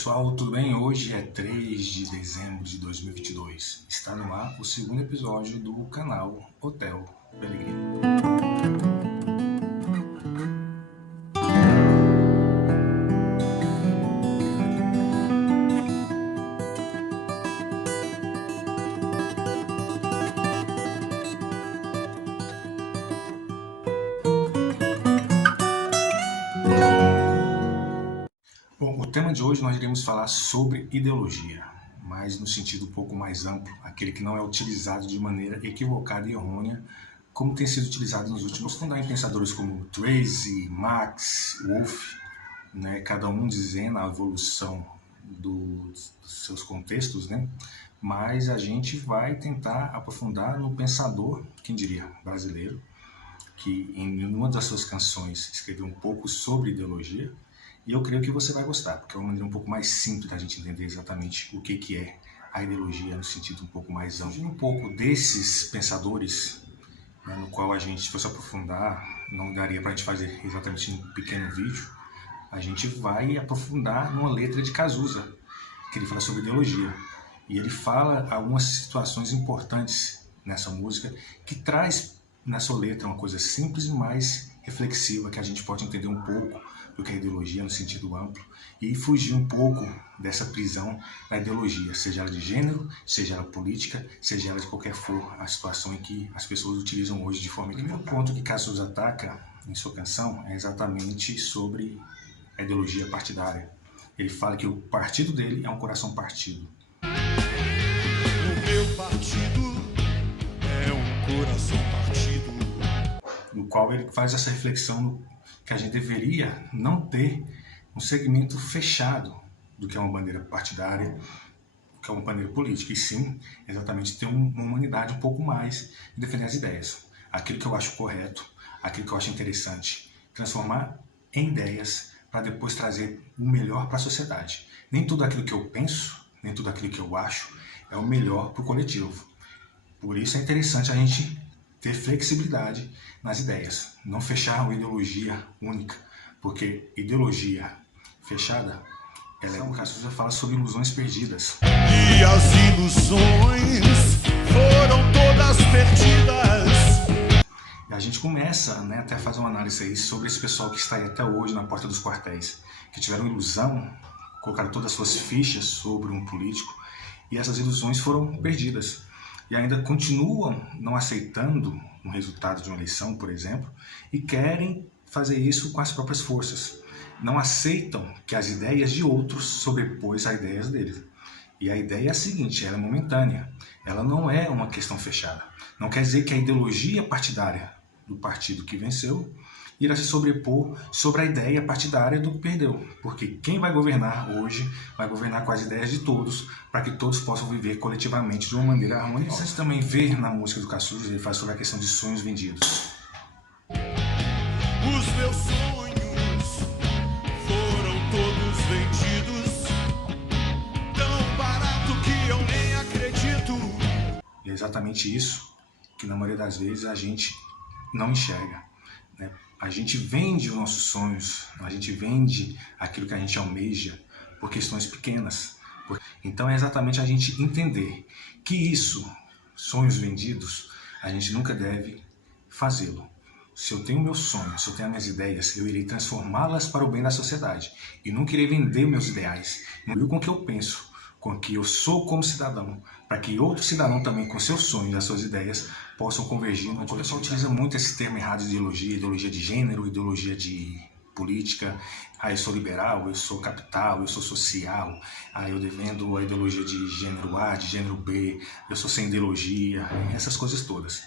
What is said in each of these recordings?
pessoal, tudo bem? Hoje é 3 de dezembro de 2022. Está no ar o segundo episódio do canal Hotel Peregrino. Bom, o tema de hoje nós iremos falar sobre ideologia, mas no sentido um pouco mais amplo, aquele que não é utilizado de maneira equivocada e errônea, como tem sido utilizado nos últimos tempos em pensadores como Tracy, Marx, Wolff, cada um dizendo a evolução dos seus contextos, mas a gente vai tentar aprofundar no pensador, quem diria, brasileiro, que em uma das suas canções escreveu um pouco sobre ideologia, e eu creio que você vai gostar, porque é uma maneira um pouco mais simples da gente entender exatamente o que é a ideologia no sentido um pouco mais amplo. Um pouco desses pensadores, no qual a gente, se fosse aprofundar, não daria para a gente fazer exatamente um pequeno vídeo, a gente vai aprofundar numa letra de Cazuza, que ele fala sobre ideologia. E ele fala algumas situações importantes nessa música, que traz na sua letra uma coisa simples, mas reflexiva, que a gente pode entender um pouco do que é ideologia no sentido amplo e fugir um pouco dessa prisão da ideologia, seja ela de gênero, seja ela política, seja ela de qualquer for a situação em que as pessoas utilizam hoje de forma equivocada. O ponto que Cazuza ataca em sua canção é exatamente sobre a ideologia partidária. Ele fala que o partido dele é um coração partido. O meu partido é um coração partido. No qual ele faz essa reflexão que a gente deveria não ter um segmento fechado do que é uma bandeira partidária, do que é uma bandeira política, e sim, exatamente ter uma humanidade um pouco mais e defender as ideias. Aquilo que eu acho correto, aquilo que eu acho interessante, transformar em ideias para depois trazer o melhor para a sociedade. Nem tudo aquilo que eu penso, nem tudo aquilo que eu acho é o melhor para o coletivo. Por isso é interessante a gente ter flexibilidade nas ideias, não fechar uma ideologia única, porque ideologia fechada, o Cazuza fala sobre ilusões perdidas. E as ilusões foram todas perdidas. E a gente começa até a fazer uma análise aí sobre esse pessoal que está aí até hoje na porta dos quartéis, que tiveram ilusão, colocaram todas as suas fichas sobre um político, e essas ilusões foram perdidas. E ainda continuam não aceitando um resultado de uma eleição, por exemplo, e querem fazer isso com as próprias forças. Não aceitam que as ideias de outros sobrepôs às ideias deles. E a ideia é a seguinte, ela é momentânea, ela não é uma questão fechada. Não quer dizer que a ideologia partidária do partido que venceu irá se sobrepor sobre a ideia partidária do que perdeu. Porque quem vai governar hoje vai governar com as ideias de todos, para que todos possam viver coletivamente de uma maneira harmoniosa. Você também vê na música do Cazuza, ele faz sobre a questão de sonhos vendidos. Os meus sonhos foram todos vendidos, tão barato que eu nem acredito. E é exatamente isso que na maioria das vezes a gente não enxerga. A gente vende os nossos sonhos, a gente vende aquilo que a gente almeja por questões pequenas. Então é exatamente a gente entender que isso, sonhos vendidos, a gente nunca deve fazê-lo. Se eu tenho meu sonho, se eu tenho as minhas ideias, eu irei transformá-las para o bem da sociedade e nunca irei vender meus ideais. Com o que eu penso, com o que eu sou como cidadão, para que outro cidadão também, com seus sonhos e as suas ideias, possam convergir. O pessoal utiliza muito esse termo errado de ideologia de gênero, ideologia de política. Eu sou liberal, eu sou capital, eu sou social, eu defendo a ideologia de gênero A, de gênero B, eu sou sem ideologia, essas coisas todas.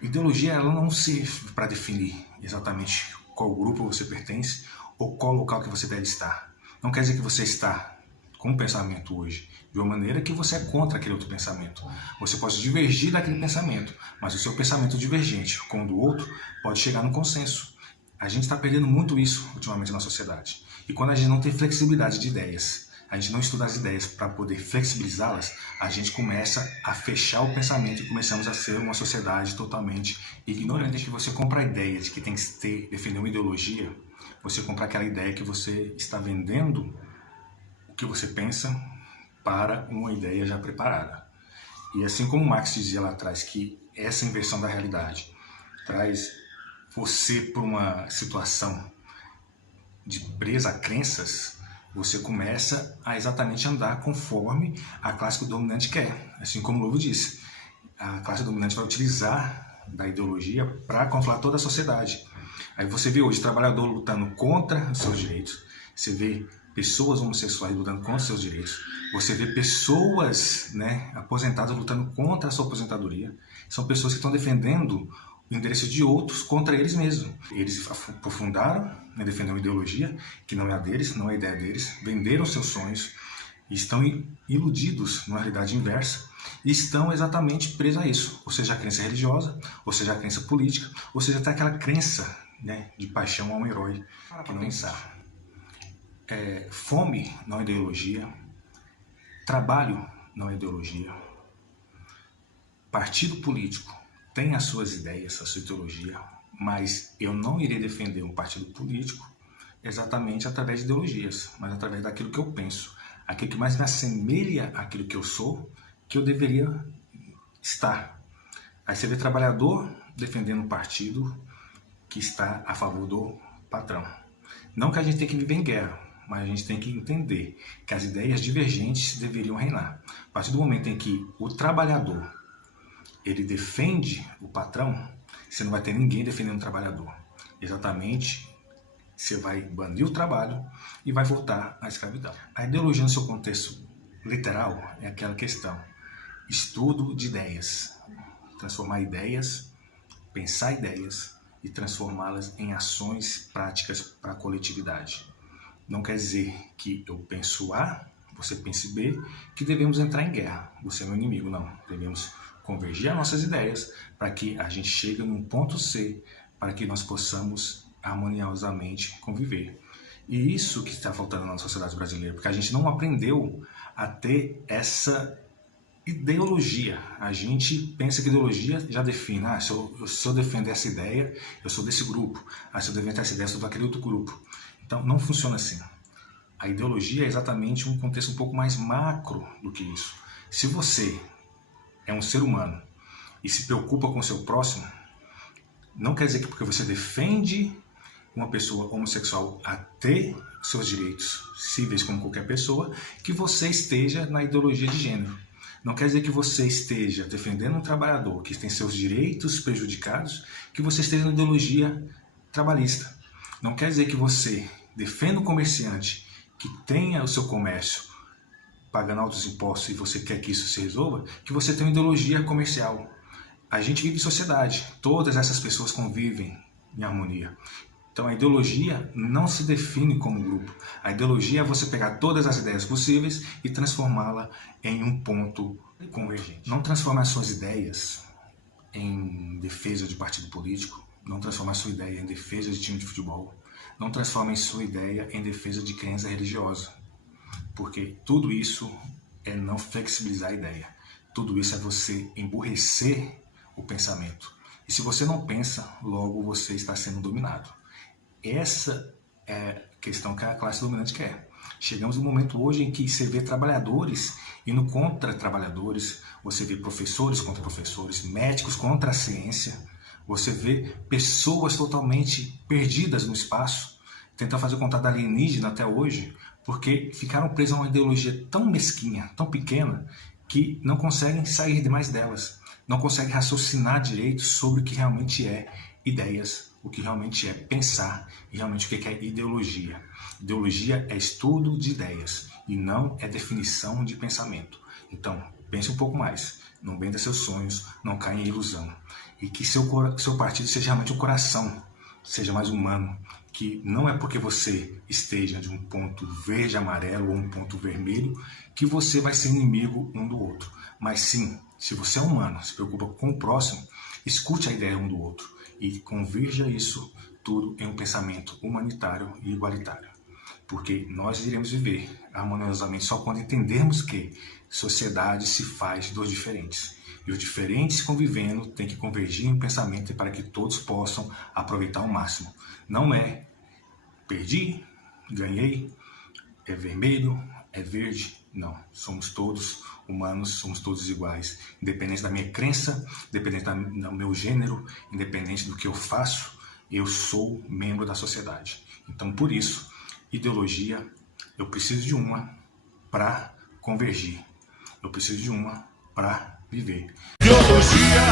Ideologia ela não serve para definir exatamente qual grupo você pertence ou qual local que você deve estar. Não quer dizer que você está com um pensamento hoje de uma maneira que você é contra aquele outro pensamento. Você pode divergir daquele pensamento, mas o seu pensamento divergente com o do outro pode chegar no consenso. A gente está perdendo muito isso ultimamente na sociedade. E quando a gente não tem flexibilidade de ideias, a gente não estuda as ideias para poder flexibilizá-las, a gente começa a fechar o pensamento e começamos a ser uma sociedade totalmente ignorante. Que você compra a ideia de que tem que defender uma ideologia, você compra aquela ideia que você está vendendo que você pensa para uma ideia já preparada. E assim como Marx dizia lá atrás que essa inversão da realidade traz você para uma situação de presa a crenças, você começa a exatamente andar conforme a classe dominante quer. Assim como o Lobo disse, a classe dominante vai utilizar da ideologia para controlar toda a sociedade. Aí você vê hoje trabalhador lutando contra os seus direitos, você vê pessoas homossexuais lutando contra os seus direitos, você vê pessoas, né, aposentadas lutando contra a sua aposentadoria. São pessoas que estão defendendo o endereço de outros contra eles mesmos. Eles aprofundaram, né, defendendo uma ideologia que não é a deles, não é a ideia deles, venderam seus sonhos e estão iludidos numa realidade inversa e estão exatamente presos a isso, ou seja, a crença religiosa, ou seja, a crença política, ou seja, até aquela crença, né, de paixão a um herói. Para pensar. Fome não é ideologia, trabalho não é ideologia, partido político tem as suas ideias, a sua ideologia, mas eu não irei defender um partido político exatamente através de ideologias, mas através daquilo que eu penso, aquilo que mais me assemelha àquilo que eu sou, que eu deveria estar. Aí você vê trabalhador defendendo um partido que está a favor do patrão. Não que a gente tenha que viver em guerra, mas a gente tem que entender que as ideias divergentes deveriam reinar. A partir do momento em que o trabalhador ele defende o patrão, você não vai ter ninguém defendendo o trabalhador. Exatamente, você vai banir o trabalho e vai voltar à escravidão. A ideologia no seu contexto literal é aquela questão: estudo de ideias, transformar ideias, pensar ideias e transformá-las em ações práticas para a coletividade. Não quer dizer que eu penso A, você pense B, que devemos entrar em guerra. Você é meu inimigo, não. Devemos convergir as nossas ideias para que a gente chegue num ponto C, para que nós possamos harmoniosamente conviver. E isso que está faltando na sociedade brasileira, porque a gente não aprendeu a ter essa ideologia. A gente pensa que ideologia já define, se eu defendo essa ideia, eu sou desse grupo. Se eu defendo essa ideia, eu sou daquele outro grupo. Então, não funciona assim. A ideologia é exatamente um contexto um pouco mais macro do que isso. Se você é um ser humano e se preocupa com o seu próximo, não quer dizer que porque você defende uma pessoa homossexual a ter seus direitos cíveis como qualquer pessoa, que você esteja na ideologia de gênero. Não quer dizer que você esteja defendendo um trabalhador que tem seus direitos prejudicados, que você esteja na ideologia trabalhista. Não quer dizer que você defenda um comerciante que tenha o seu comércio pagando altos impostos e você quer que isso se resolva, que você tem uma ideologia comercial. A gente vive em sociedade, todas essas pessoas convivem em harmonia. Então a ideologia não se define como grupo. A ideologia é você pegar todas as ideias possíveis e transformá-la em um ponto convergente. Não transformar suas ideias em defesa de partido político, não transformar sua ideia em defesa de time de futebol, não transforme sua ideia em defesa de crença religiosa, porque tudo isso é não flexibilizar a ideia. Tudo isso é você emburrecer o pensamento. E se você não pensa, logo você está sendo dominado. Essa é a questão que a classe dominante quer. Chegamos no momento hoje em que você vê trabalhadores indo contra trabalhadores, você vê professores contra professores, médicos contra a ciência, você vê pessoas totalmente perdidas no espaço, tentando fazer contato alienígena até hoje, porque ficaram presas a uma ideologia tão mesquinha, tão pequena, que não conseguem sair de mais delas, não conseguem raciocinar direito sobre o que realmente é ideias, o que realmente é pensar e realmente o que é ideologia. Ideologia é estudo de ideias e não é definição de pensamento. Então, pense um pouco mais, não venda seus sonhos, não caia em ilusão. E que seu partido seja realmente um coração, seja mais humano, que não é porque você esteja de um ponto verde, amarelo ou um ponto vermelho que você vai ser inimigo um do outro. Mas sim, se você é humano, se preocupa com o próximo, escute a ideia um do outro e convirja isso tudo em um pensamento humanitário e igualitário. Porque nós iremos viver harmoniosamente só quando entendermos que sociedade se faz de dois diferentes. E os diferentes convivendo têm que convergir em pensamento para que todos possam aproveitar ao máximo. Não é perdi, ganhei, é vermelho, é verde? Não. Somos todos humanos, somos todos iguais. Independente da minha crença, independente do meu gênero, independente do que eu faço, eu sou membro da sociedade. Então, por isso, ideologia, eu preciso de uma para convergir. Eu preciso de uma para viver. Ideologia,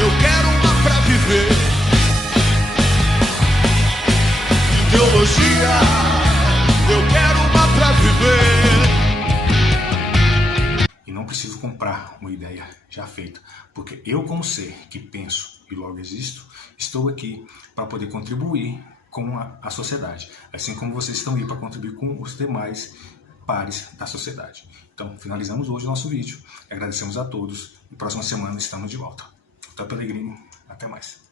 eu quero uma pra viver. Ideologia, eu quero uma pra viver. E não preciso comprar uma ideia já feita, porque eu, como ser que penso e logo existo, estou aqui para poder contribuir com a sociedade, assim como vocês estão aí para contribuir com os demais pares da sociedade. Então, finalizamos hoje o nosso vídeo, agradecemos a todos e próxima semana estamos de volta. Até Pellegrino, até mais.